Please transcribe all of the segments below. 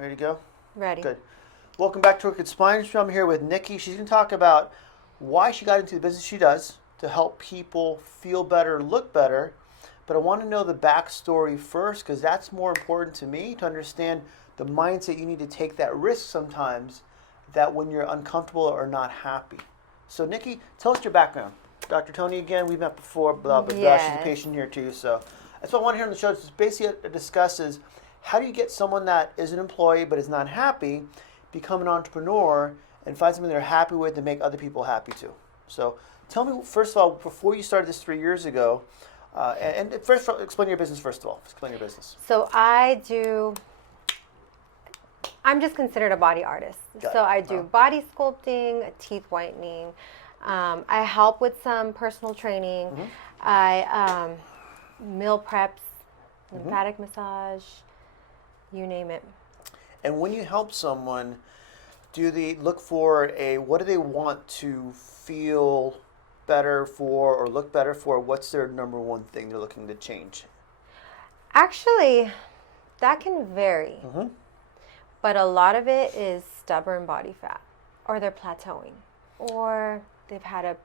Ready to go? Ready. Good. Welcome back to Crooked Spine Show. I'm here with Nikki. She's going to talk about why she got into the business she does to help people feel better, look better. But I want to know the backstory first because that's more important to me to understand the mindset you need to take that risk sometimes that when you're uncomfortable or not happy. So Nikki, tell us your background. Dr. Tony again, we've met before, blah, blah, blah. She's a patient here too. So that's what I want to hear on the show. It's basically it discusses how do you get someone that is an employee but is not happy, become an entrepreneur, and find something they're happy with and make other people happy too. So tell me, first of all, before you started this 3 years ago, and first explain your business first of all. Explain your business. So I'm just considered a body artist. So I do body sculpting, teeth whitening. I help with some personal training. Mm-hmm. I meal preps, lymphatic massage, you name it. And when you help someone, do they look for what do they want to feel better for or look better for? What's their number one thing they're looking to change? Actually, that can vary. Mm-hmm. But a lot of it is stubborn body fat, or they're plateauing, or they've had a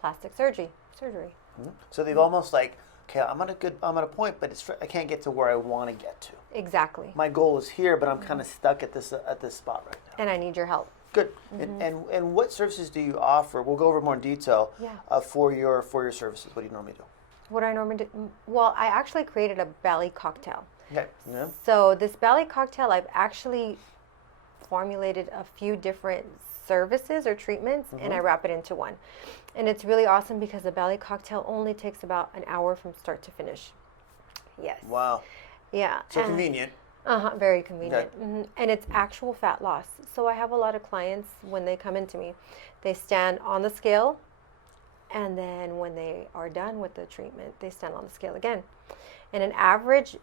plastic surgery. Mm-hmm. So they've almost like, okay, I'm at a point, but I can't get to where I want to get to. Exactly. My goal is here, but I'm kind of stuck at this spot right now. And I need your help. Good. Mm-hmm. And what services do you offer? We'll go over more in detail. Yeah. For your services. What do you normally do? What I normally do? Well, I actually created a belly cocktail. Okay. Yeah. So this belly cocktail, I've actually formulated a few different services or treatments, and I wrap it into one. And it's really awesome because the belly cocktail only takes about an hour from start to finish. Yes. Wow. Yeah. So convenient. Very convenient. Okay. Mm-hmm. And it's actual fat loss. So I have a lot of clients when they come into me, they stand on the scale, and then when they are done with the treatment, they stand on the scale again. And an average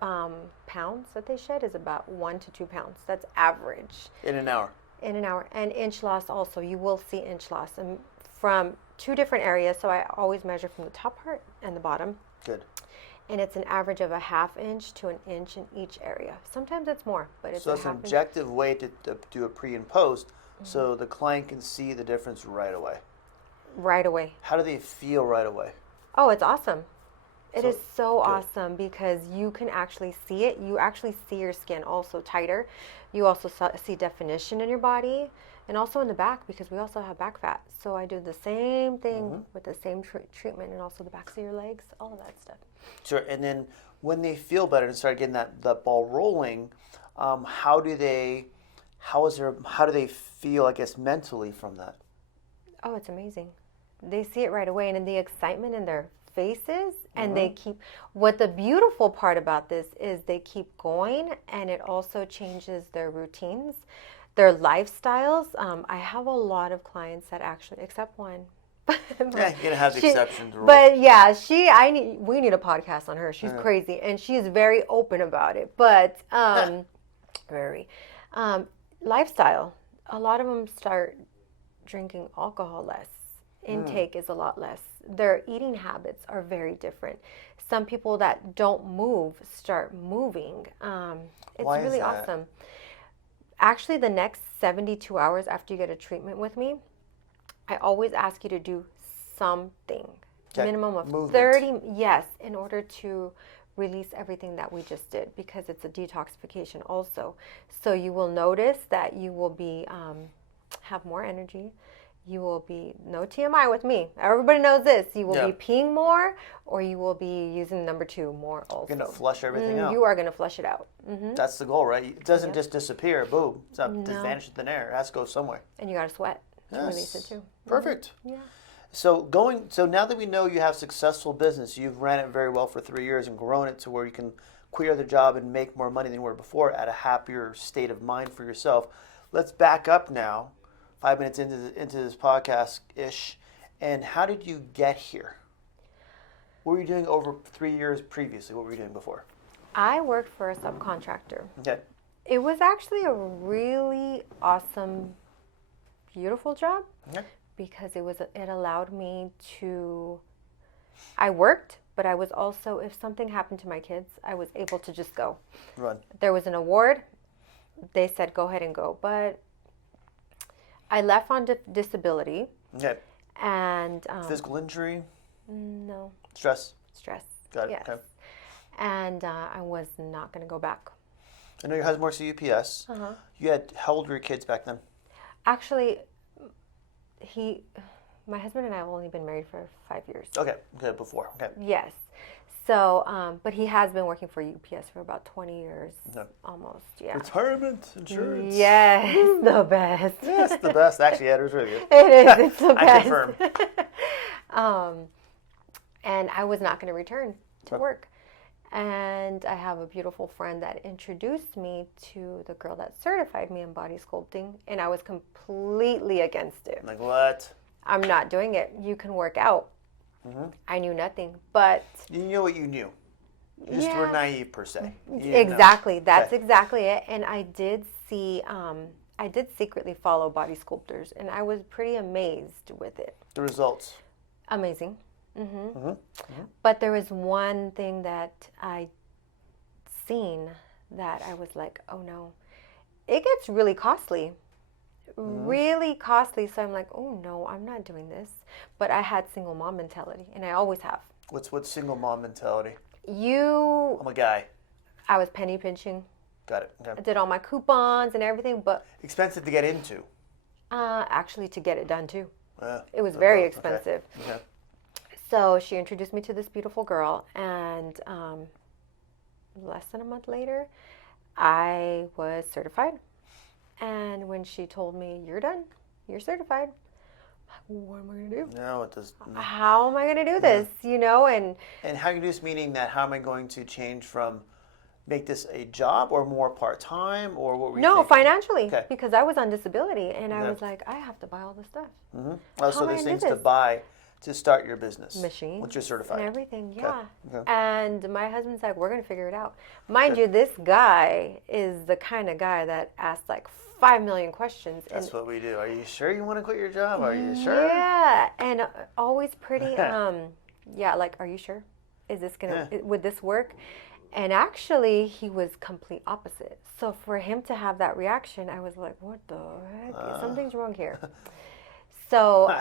pounds that they shed is about 1 to 2 pounds. That's average. In an hour. In an hour. And inch loss also. You will see inch loss. And from 2 different areas. So I always measure from the top part and the bottom. Good. And it's an average of a ½ inch to an inch in each area. Sometimes it's more, but it's so it's an objective way to do a pre and post, so the client can see the difference right away. Right away. How do they feel right away? Oh, it's awesome. It is so good. awesome because you can actually see it. You actually see your skin also tighter. You also see definition in your body and also in the back because we also have back fat. So I do the same thing with the same treatment and also the backs of your legs, all of that stuff. Sure. And then when they feel better and start getting that ball rolling, how do they feel, I guess, mentally from that? Oh, it's amazing. They see it right away, and in the excitement in their faces, and they keep, what the beautiful part about this is they keep going, and it also changes their routines, their lifestyles. I have a lot of clients that actually, except one. You're gonna have the exceptions. But yeah, we need a podcast on her. She's crazy, and she's very open about it. But lifestyle. A lot of them start drinking alcohol less. Intake is a lot less. Their eating habits are very different. Some people that don't move start moving. It's Why really is that? awesome. Actually, the next 72 hours after you get a treatment with me, I always ask you to do something. Okay. Minimum of Movement. 30, yes, in order to release everything that we just did because it's a detoxification also. So you will notice that you will be have more energy. You will be, no TMI with me. Everybody knows this. You will be peeing more or you will be using number 2 more also. You're going to flush everything out. You are going to flush it out. That's the goal, right? It doesn't just disappear. Boom. It's not just vanish in thin air. It has to go somewhere. And you got to sweat to release it too. Perfect. Yeah. So now that we know you have successful business, you've ran it very well for 3 years and grown it to where you can quit the job and make more money than you were before at a happier state of mind for yourself. Let's back up now, 5 minutes into this podcast-ish, and how did you get here? What were you doing over 3 years previously? What were you doing before? I worked for a subcontractor. Okay. It was actually a really awesome, beautiful job. Okay. Because it allowed me to, I worked, but I was also, if something happened to my kids, I was able to just go. Run. There was an award, they said go ahead and go, but I left on disability. Okay. And Physical injury? no. Stress? Got it. Yes. Okay. And I was not going to go back. I know your husband works at UPS. You had, how old were your kids back then? Actually, my husband and I have only been married for 5 years. Okay, before. Okay. Yes. So, but he has been working for UPS for about 20 years, almost. Yeah. Retirement insurance. Yes, the best. Yes, the best. Actually, yeah, it was really good. It is. It's the best. I confirm. And I was not going to return to work. And I have a beautiful friend that introduced me to the girl that certified me in body sculpting, and I was completely against it. Like what? I'm not doing it. You can work out. I knew nothing, but you knew what you knew. You just were naive per se. Exactly. That's exactly it. And I did see, I did secretly follow body sculptors, and I was pretty amazed with it. The results? Amazing. But there was one thing that I seen that I was like, oh no, it gets really costly. Really costly. So I'm like, oh no, I'm not doing this. But I had single mom mentality, and I always have. What's single mom mentality? I'm a guy. I was penny pinching. Got it. Okay. I did all my coupons and everything, but expensive to get into. Actually, to get it done too. It was very expensive. Okay. So she introduced me to this beautiful girl, and less than a month later, I was certified. And when she told me, you're done, you're certified, I'm like, what am I going to do? No, it does. How am I going to do this? You know, and how you do this, meaning that how am I going to change from make this a job or more part-time, or what were you thinking? Financially, because I was on disability, and I was like, I have to buy all this stuff. So there's things to buy to start your business. Machines. Once you're certified. And everything, yeah. Okay. And my husband's like, we're going to figure it out. Mind you, this guy is the kind of guy that asks like 5 million questions. That's what we do. Are you sure you want to quit your job? Are you sure? Yeah, and always pretty, like, are you sure? Is this going to, would this work? And actually, he was complete opposite. So for him to have that reaction, I was like, what the heck? Something's wrong here. So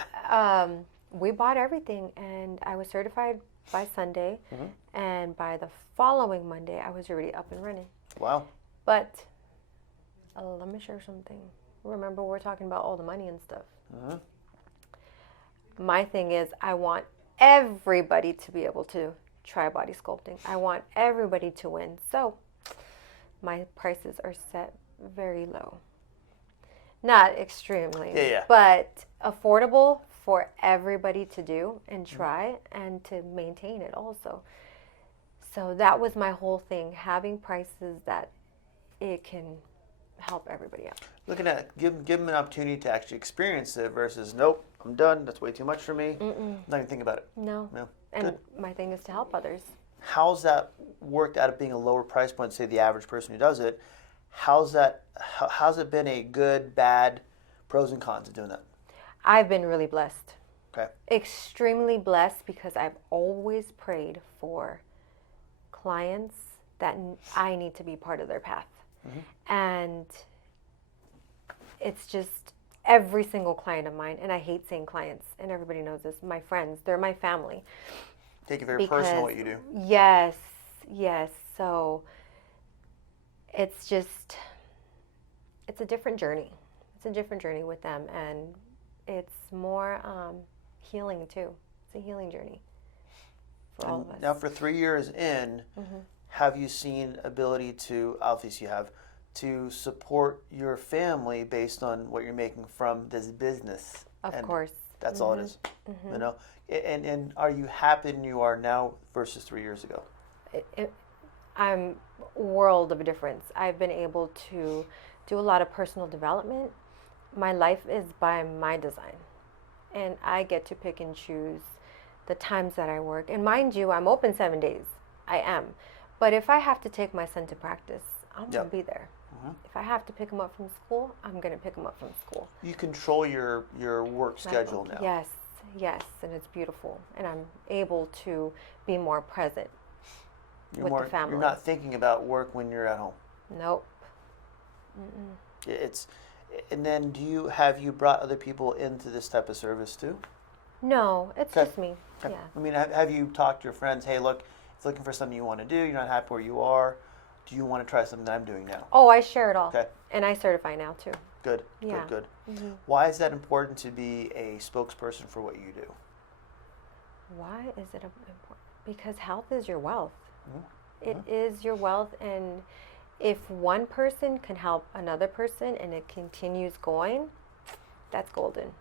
we bought everything, and I was certified by Sunday. And by the following Monday, I was already up and running. Wow. But let me share something. Remember, we're talking about all the money and stuff. My thing is, I want everybody to be able to try body sculpting. I want everybody to win. So my prices are set very low. Not extremely, but affordable for everybody to do and try and to maintain it also. So that was my whole thing, having prices that it can help everybody out. Looking at give them an opportunity to actually experience it versus nope, I'm done. That's way too much for me. Not even think about it. No. And my thing is to help others. How's that worked out of being a lower price point? Say the average person who does it. How's it been a good, bad, pros and cons of doing that? I've been really blessed. Okay. Extremely blessed, because I've always prayed for clients that I need to be part of their path. And it's just every single client of mine, and I hate saying clients, and everybody knows this, my friends, they're my family. Take it very personal what you do. Yes. So it's a different journey. It's a different journey with them, and it's more healing too. It's a healing journey for all of us. Now, for 3 years in, have you seen ability to, obviously you have, to support your family based on what you're making from this business? Of course. That's all it is. You know, and are you happy than you are now versus 3 years ago? I'm a world of difference. I've been able to do a lot of personal development. My life is by my design, and I get to pick and choose the times that I work. And mind you, I'm open 7 days. I am. But if I have to take my son to practice, I'm going to be there. If I have to pick him up from school, I'm going to pick him up from school. You control your work schedule now. Yes, and it's beautiful. And I'm able to be more present with the family. You're not thinking about work when you're at home. Nope. It's, and then have you brought other people into this type of service too? No, it's Okay. just me. Okay. Yeah. I mean, have you talked to your friends? Hey, look, if you're looking for something you want to do, you're not happy where you are. Do you want to try something that I'm doing now? Oh, I share it all. Okay. And I certify now too. Good. Yeah. Good. Why is that important to be a spokesperson for what you do? Why is it important? Because health is your wealth. Mm-hmm. It is your wealth, and if one person can help another person and it continues going, that's golden.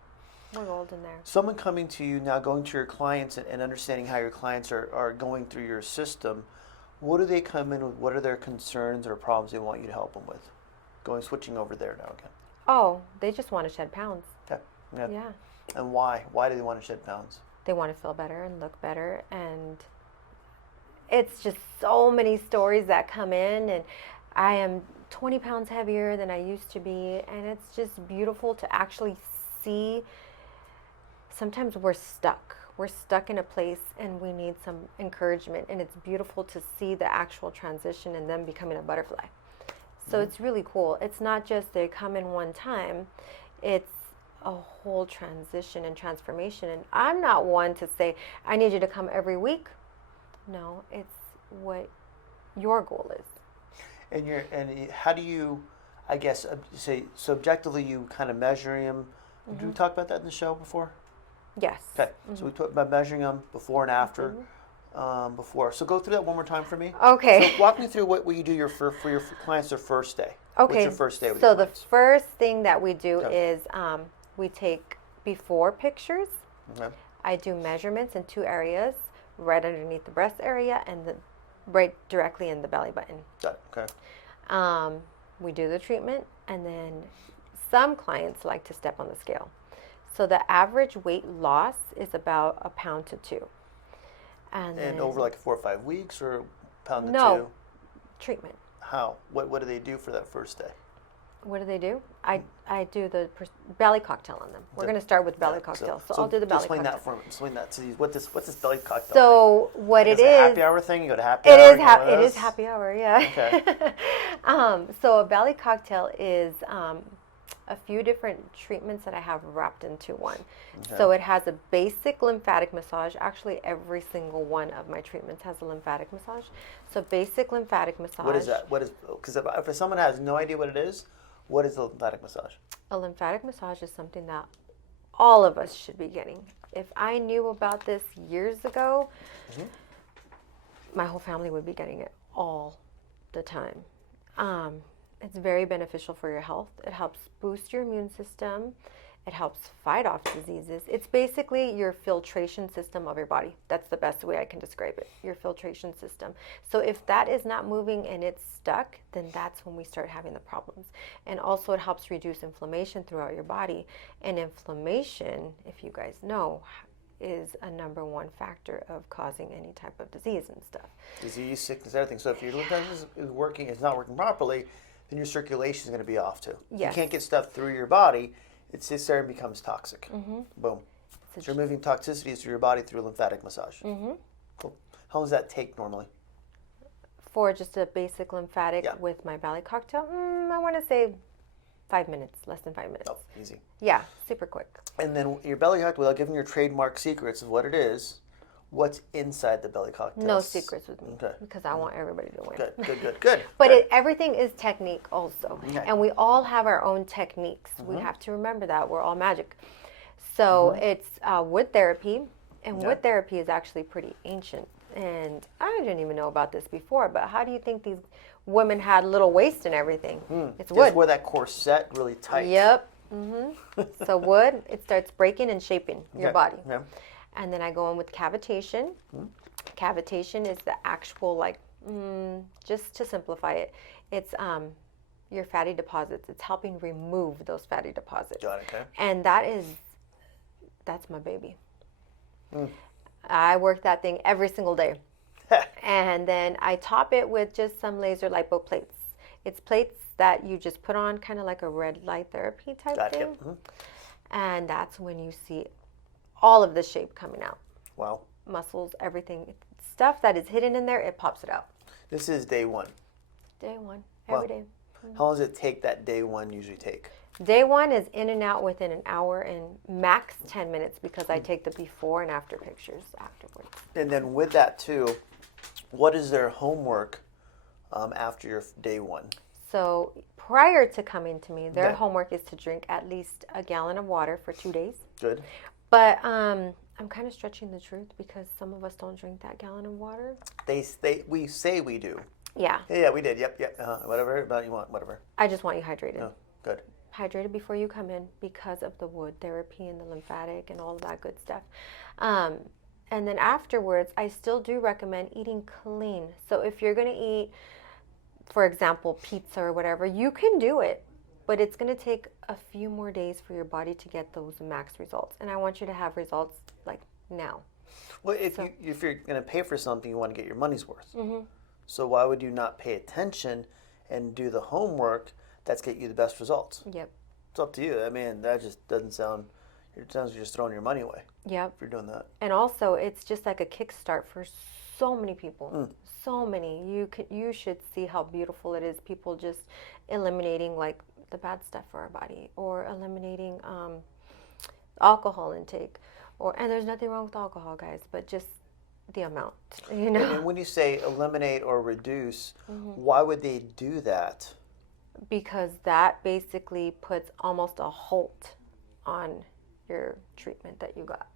We're golden there. Someone coming to you now, going to your clients and understanding how your clients are going through your system, what do they come in with? What are their concerns or problems they want you to help them with? Switching over there now again. Oh, they just want to shed pounds. Okay. Yeah. Yeah. And why? Why do they want to shed pounds? They want to feel better and look better, and it's just so many stories that come in, and I am 20 pounds heavier than I used to be, and it's just beautiful to actually see. Sometimes we're stuck in a place and we need some encouragement, and it's beautiful to see the actual transition and them becoming a butterfly. So it's really cool. It's not just they come in one time, it's a whole transition and transformation. And I'm not one to say, I need you to come every week. No, it's what your goal is. And how do you, I guess, say subjectively you kind of measure them? Did we talk about that in the show before? Yes. Okay. So we talked about measuring them before and after. Before. So go through that one more time for me. Okay. So walk me through what you do for your clients their first day. Okay. What's your first day with so your the clients? first thing that we do Okay. is we take before pictures. Okay. I do measurements in 2 areas, right underneath the breast area and right directly in the belly button. Got it. Okay. We do the treatment, and then some clients like to step on the scale. So the average weight loss is about 1 pound to 2. And then, over like 4 or 5 weeks, or pound to No. 2? treatment. How? What do they do for that first day? What do? I do the belly cocktail on them. We're going to start with belly cocktail. So I'll do the belly explain cocktail. that for me. Explain that. So what's this belly cocktail So thing? what it Is it a is, happy hour thing? You go to happy it hour? is you go it to is this? happy hour, yeah. Okay. So a belly cocktail is a few different treatments that I have wrapped into one. Okay. So it has a basic lymphatic massage. Actually, every single one of my treatments has a lymphatic massage. So basic lymphatic massage. What is that? Because if someone has no idea what it is, what is the lymphatic massage? A lymphatic massage is something that all of us should be getting. If I knew about this years ago, my whole family would be getting it all the time. It's very beneficial for your health. It helps boost your immune system. It helps fight off diseases. It's basically your filtration system of your body. That's the best way I can describe it, your filtration system. So if that is not moving and it's stuck, then that's when we start having the problems. And also it helps reduce inflammation throughout your body. And inflammation, if you guys know, is a number 1 factor of causing any type of disease and stuff. Disease, sickness, everything. So if your lymphatic is not working properly, then your circulation is going to be off too. Yes. You can't get stuff through your body. It sits there and becomes toxic. Boom. So you're removing toxicities through your body through a lymphatic massage. Cool. How long does that take normally? For just a basic lymphatic Yeah. with my belly cocktail, I want to say 5 minutes, less than 5 minutes. Oh, easy. Yeah, super quick. And then your belly cocktail, without giving your trademark secrets of what it is, what's inside the belly cocktail? No secrets with me, Okay. because I want everybody to win. Good. But Good. everything is technique also. Okay. And we all have our own techniques. We have to remember that. We're all magic. So it's wood therapy. And wood therapy is actually pretty ancient. And I didn't even know about this before, but how do you think these women had little waist and everything? It's wood. Just wear that corset really tight. Yep. So wood, it starts breaking and shaping your body. Yeah. And then I go in with cavitation. Cavitation is the actual, just to simplify it, it's your fatty deposits. It's helping remove those fatty deposits. Got it, okay. And that's my baby. I work that thing every single day. And then I top it with just some laser lipo plates. It's plates that you just put on, kind of like a red light therapy type Got it. thing. And that's when you see all of the shape coming out. Wow. Muscles, everything. Stuff that is hidden in there, it pops it out. This is day 1. Day 1, Wow. every day. How long does it take that day one usually take? Day one is in and out within an hour and max 10 minutes because I take the before and after pictures afterwards. And then with that too, what is their homework after your day one? So prior to coming to me, their Okay. homework is to drink at least a gallon of water for 2 days. Good. But I'm kind of stretching the truth because some of us don't drink that gallon of water. We say we do. Yeah. Yeah, we did. Yep. Whatever about you want, whatever. I just want you hydrated. Oh, good. Hydrated before you come in because of the wood therapy and the lymphatic and all of that good stuff. And then afterwards, I still do recommend eating clean. So if you're going to eat, for example, pizza or whatever, you can do it, but it's going to take a few more days for your body to get those max results. And I want you to have results like now. Well, if you're going to pay for something, you want to get your money's worth. Mm-hmm. So why would you not pay attention and do the homework that's get you the best results? Yep. It's up to you. I mean, that just doesn't sound. It sounds like you're just throwing your money away. Yep. If you're doing that. And also, it's just like a kickstart for so many people. So many. You should see how beautiful it is. People just eliminating like the bad stuff for our body, or eliminating alcohol intake, and there's nothing wrong with alcohol, guys, but just the amount. You know. And when you say eliminate or reduce, why would they do that? Because that basically puts almost a halt on your treatment that you got.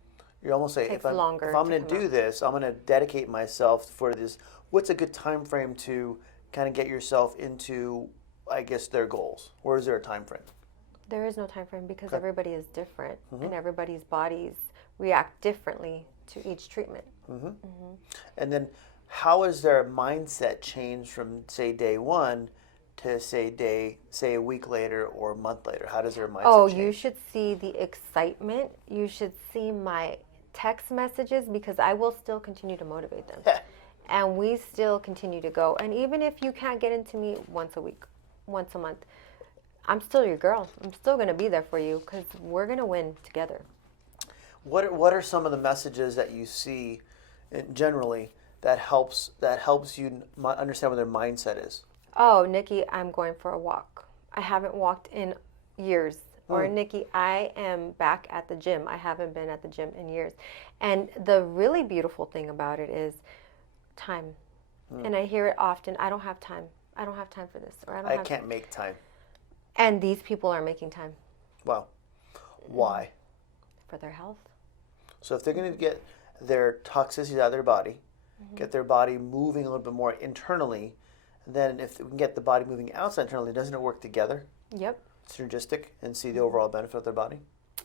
You almost say, Takes if I'm longer going to to come do out. this, I'm going to dedicate myself for this. What's a good time frame to kind of get yourself into, I guess, their goals? Or is there a time frame? There is no time frame because Okay. everybody is different, and everybody's bodies react differently to each treatment. And then how is their mindset changed from, say, day one to, say, a week later or a month later? How does their mindset change? You should see the excitement. You should see my text messages because I will still continue to motivate them. And we still continue to go. And even if you can't get into me once a week, once a month, I'm still your girl. I'm still going to be there for you because we're going to win together. What are some of the messages that you see generally that helps you understand what their mindset is? Oh, Nikki, I'm going for a walk. I haven't walked in years. Or, Nikki, I am back at the gym. I haven't been at the gym in years. And the really beautiful thing about it is time. And I hear it often, I don't have time. I don't have time for this. Or I can't make time. And these people are making time. Wow. Why? For their health. So if they're going to get their toxicities out of their body, get their body moving a little bit more internally, then if we can get the body moving outside internally, doesn't it work together? Yep. Synergistic, and see the overall benefit of their body?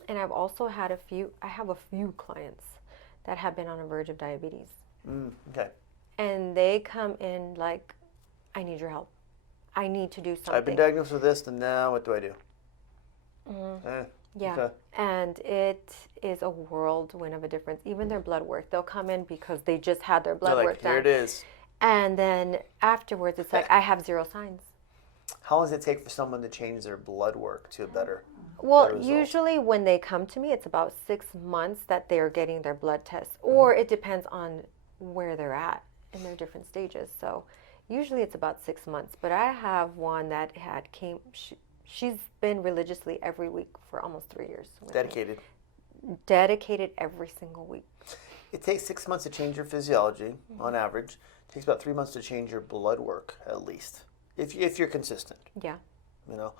And I've also had I have a few clients that have been on the verge of diabetes. Okay. And they come in like, I need your help. I need to do something. I've been diagnosed with this, and now what do I do? Yeah. Okay. And it is a whirlwind of a difference. Even their blood work, they'll come in because they just had their blood They're work like, done. here it is. And then afterwards, it's like, I have 0 signs. How long does it take for someone to change their blood work to a better Well, result? usually when they come to me, it's about 6 months that they're getting their blood tests, or it depends on where they're at in their different stages. So usually it's about 6 months. But I have one that she's been religiously every week for almost 3 years. with me. Dedicated. Dedicated every single week. It takes 6 months to change your physiology on average. It takes about 3 months to change your blood work at least, if you're consistent. Yeah. You know,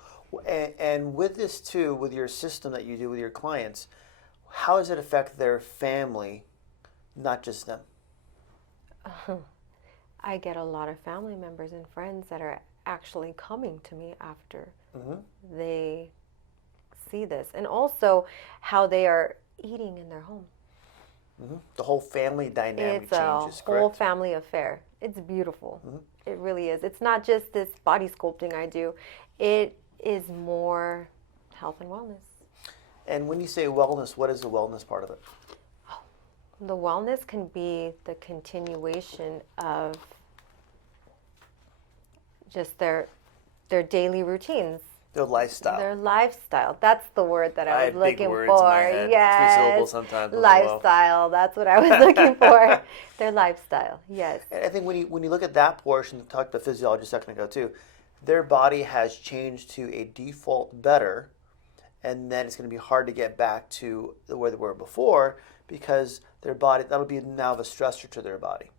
and with this too, with your system that you do with your clients, how does it affect their family, not just them? I get a lot of family members and friends that are actually coming to me after they see this, and also how they are eating in their home. The whole family dynamic It's changes, a whole correct? family affair. It's beautiful. It really is. It's not just this body sculpting I do. It is more health and wellness. And when you say wellness, what is the wellness part of it? The wellness can be the continuation of just their daily routines. Their lifestyle. Their lifestyle. That's the word that I was have big looking words for. in my head. Yes. 3 syllables sometimes as well. Lifestyle. That's what I was looking for. Their lifestyle. Yes. And I think when you look at that portion, talk about physiology a second ago too, their body has changed to a default better, and then it's going to be hard to get back to where they were before because their body, that'll be now a stressor to their body.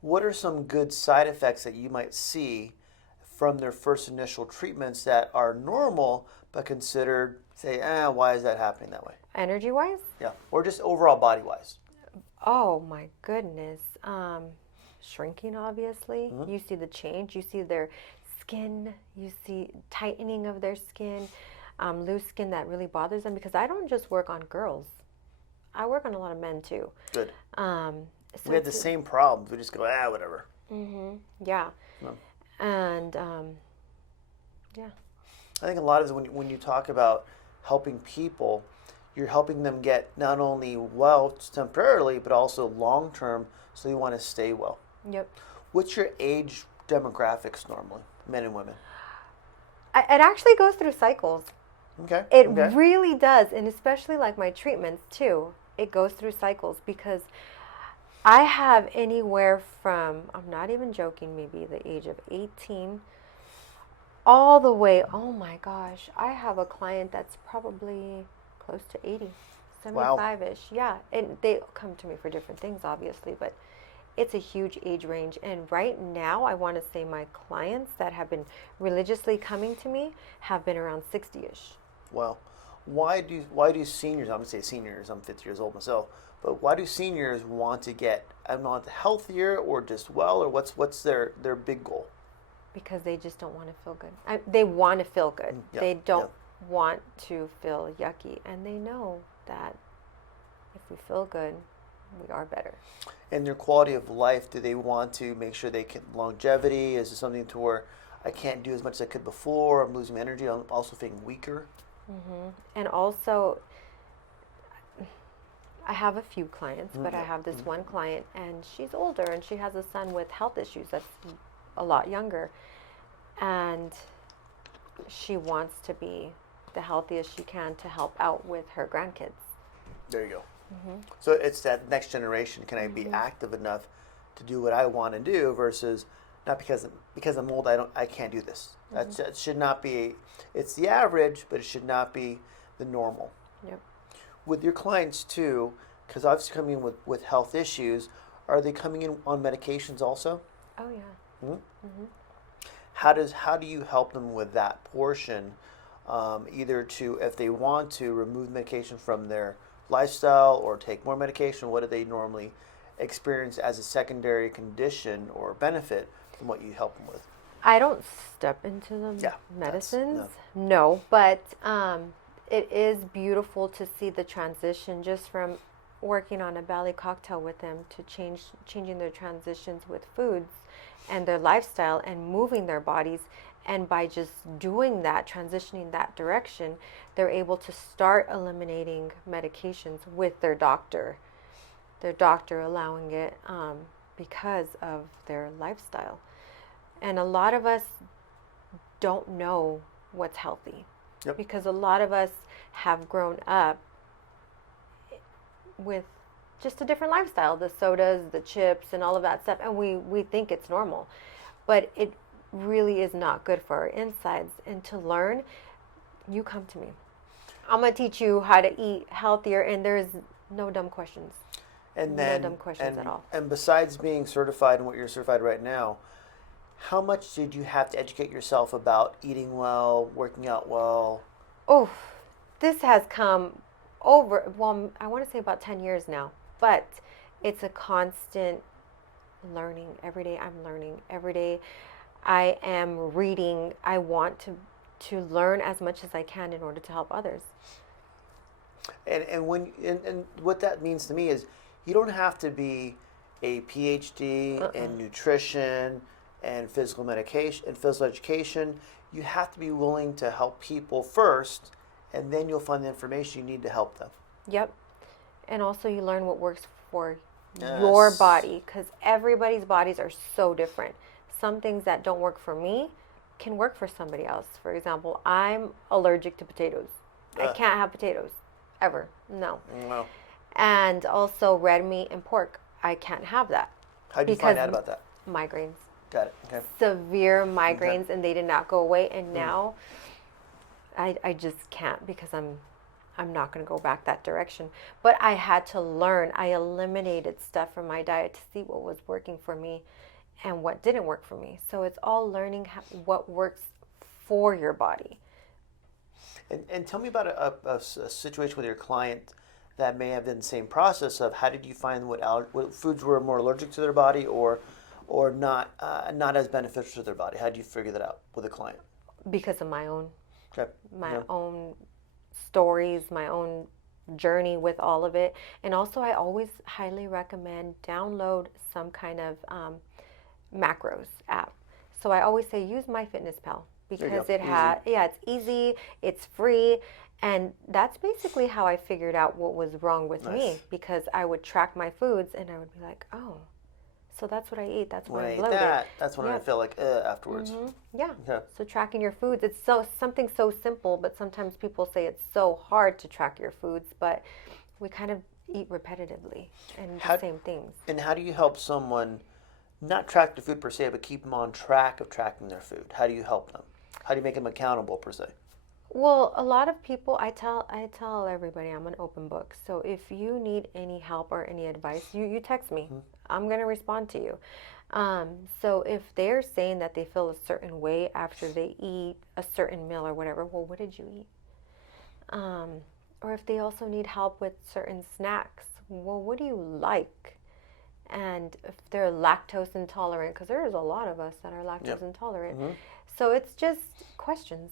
What are some good side effects that you might see from their first initial treatments that are normal but considered, say, why is that happening that way? Energy-wise? Yeah, or just overall body-wise. Oh my goodness. Shrinking, obviously. You see the change. You see their skin. You see tightening of their skin. Loose skin that really bothers them, because I don't just work on girls. I work on a lot of men too. Good. So We had the same problems. We just go, whatever. Yeah. No. And yeah. I think a lot of it, when you talk about helping people, you're helping them get not only well temporarily, but also long term, so you want to stay well. Yep. What's your age demographics normally, men and women? It actually goes through cycles. Okay. It okay. really does, and especially like my treatments too. It goes through cycles, because I have anywhere from, I'm not even joking, maybe the age of 18 all the way, oh my gosh, I have a client that's probably close to 80, 75-ish. Yeah, and they come to me for different things, obviously, but it's a huge age range. And right now, I want to say my clients that have been religiously coming to me have been around 60-ish. Well, why do seniors, I'm going to say seniors, I'm 50 years old myself, but why do seniors want to get, I'm not healthier or just well, or what's their big goal? Because they just don't want to feel good. They want to feel good. Yeah, they don't want to feel yucky. And they know that if we feel good, we are better. And their quality of life, do they want to make sure they can, longevity, is it something to where I can't do as much as I could before, I'm losing energy, I'm also feeling weaker? And also, I have a few clients, but I have this one client, and she's older, and she has a son with health issues that's a lot younger, and she wants to be the healthiest she can to help out with her grandkids. There you go. So it's that next generation. Can I be active enough to do what I want to do versus not because I'm old, I can't do this. That should not be. It's the average, but it should not be the normal. Yep. With your clients too, because obviously coming in with health issues, are they coming in on medications also? Oh yeah. How do you help them with that portion? Either to, if they want to remove medication from their lifestyle or take more medication, what do they normally experience as a secondary condition or benefit from what you help them with? I don't step into the medicines, no, but it is beautiful to see the transition just from working on a Bali cocktail with them to changing their transitions with foods and their lifestyle and moving their bodies. And by just doing that, transitioning that direction, they're able to start eliminating medications with their doctor allowing it because of their lifestyle. And a lot of us don't know what's healthy. Yep. Because a lot of us have grown up with just a different lifestyle, the sodas, the chips, and all of that stuff, and we think it's normal. But it really is not good for our insides. And to learn, you come to me. I'm going to teach you how to eat healthier, and there's no dumb questions. And no dumb questions and, at all. And besides being certified and what you're certified right now, how much did you have to educate yourself about eating well, working out well? Oh, this has come over, well, I want to say about 10 years now, but it's a constant learning. Every day I'm learning. Every day I am reading. I want to learn as much as I can in order to help others. And what that means to me is you don't have to be a PhD in nutrition and physical medication and physical education. You have to be willing to help people first, and then you'll find the information you need to help them. Yep. And also you learn what works for your body, because everybody's bodies are so different. Some things that don't work for me can work for somebody else. For example, I'm allergic to potatoes. I can't have potatoes ever. No. And also red meat and pork. I can't have that. How do you find out about that? Migraines. Got it. Okay. Severe migraines, and they did not go away. And now I just can't, because I'm not going to go back that direction. But I had to learn. I eliminated stuff from my diet to see what was working for me and what didn't work for me. So it's all learning what works for your body. And tell me about a situation with your client that may have been the same process of how did you find what foods were more allergic to their body or not as beneficial to their body? How did you figure that out with a client? Because of my own Okay. own stories, my own journey with all of it. And also, I always highly recommend download some kind of macros app. So I always say use MyFitnessPal, because it's easy, it's free, and that's basically how I figured out what was wrong with me, because I would track my foods and I would be like, oh, so that's what I eat. That's why I'm bloated. That's when I feel like afterwards. Yeah. Okay. So tracking your foods, it's something so simple, but sometimes people say it's so hard to track your foods, but we kind of eat repetitively and the same things. And how do you help someone not track their food per se, but keep them on track of tracking their food? How do you help them? How do you make them accountable per se? Well, a lot of people, I tell everybody I'm an open book. So if you need any help or any advice, you text me. I'm going to respond to you. So if they're saying that they feel a certain way after they eat a certain meal or whatever, well, what did you eat? Or if they also need help with certain snacks, well, what do you like? And if they're lactose intolerant, because there's a lot of us that are lactose intolerant. So it's just questions.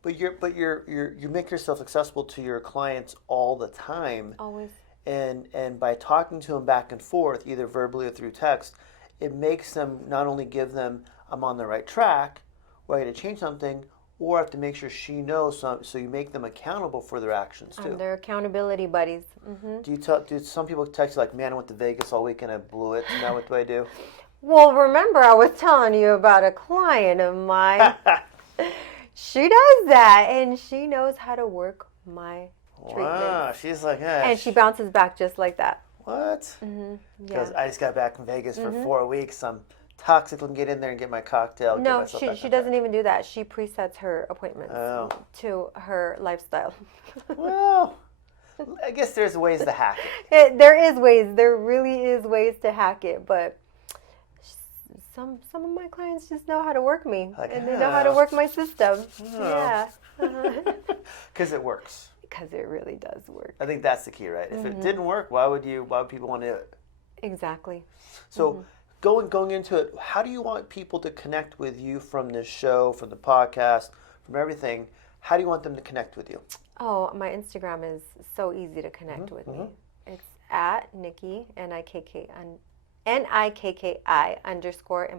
But you make yourself accessible to your clients all the time. Always. And by talking to them back and forth, either verbally or through text, it makes them not only give them, I'm on the right track, or I got to change something, or I have to make sure she knows, so you make them accountable for their actions too. They're accountability buddies. Do some people text you like, man, I went to Vegas all weekend, I blew it, now what do I do? Well, remember I was telling you about a client of mine. She does that, and she knows how to work my treatments. Wow, she's like, and she bounces back just like that. What? Because Yeah. I just got back from Vegas for 4 weeks. I'm toxic. Let me get in there and get my cocktail. No, she doesn't even do that. She presets her appointments to her lifestyle. Well, I guess there's ways to hack it. There is ways. There really is ways to hack it, but some of my clients just know how to work me, and they know how to work my system. Yeah. Because it works. Because it really does work. I think that's the key, right? If it didn't work, why would people want to do it? Exactly. So going into it, how do you want people to connect with you from this show, from the podcast, from everything? How do you want them to connect with you? Oh, my Instagram is so easy to connect with me. It's at Nikki, Nikki _, and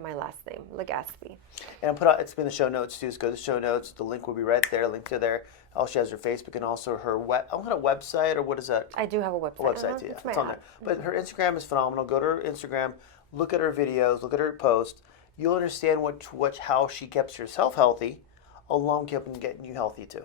my last name, Legaspi. And it's been the show notes too. So go to the show notes. The link will be right there. Link to there. Also, she has her Facebook and also her website, or what is that? I do have a website. A website too. Yeah, it's on there. But her Instagram is phenomenal. Go to her Instagram. Look at her videos. Look at her posts. You'll understand how she keeps herself healthy, along with getting you healthy too.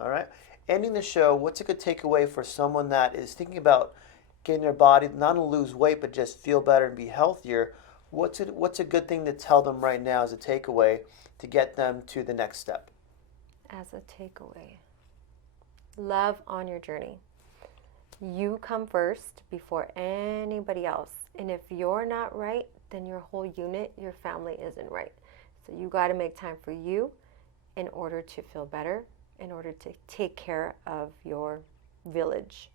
All right. Ending the show. What's a good takeaway for someone that is thinking about getting their body not only lose weight but just feel better and be healthier? What's a good thing to tell them right now as a takeaway to get them to the next step? As a takeaway, love on your journey. You come first before anybody else. And if you're not right, then your whole unit, your family isn't right. So you got to make time for you in order to feel better, in order to take care of your village.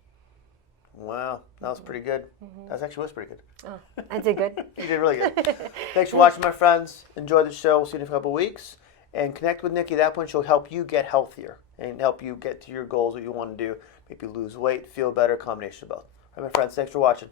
Wow, that was pretty good. That actually was pretty good. Oh, I did good. You did really good. Thanks for watching, my friends. Enjoy the show. We'll see you in a couple of weeks. And connect with Nikki. At that point, she'll help you get healthier and help you get to your goals, what you want to do. Maybe lose weight, feel better, combination of both. All right, my friends, thanks for watching.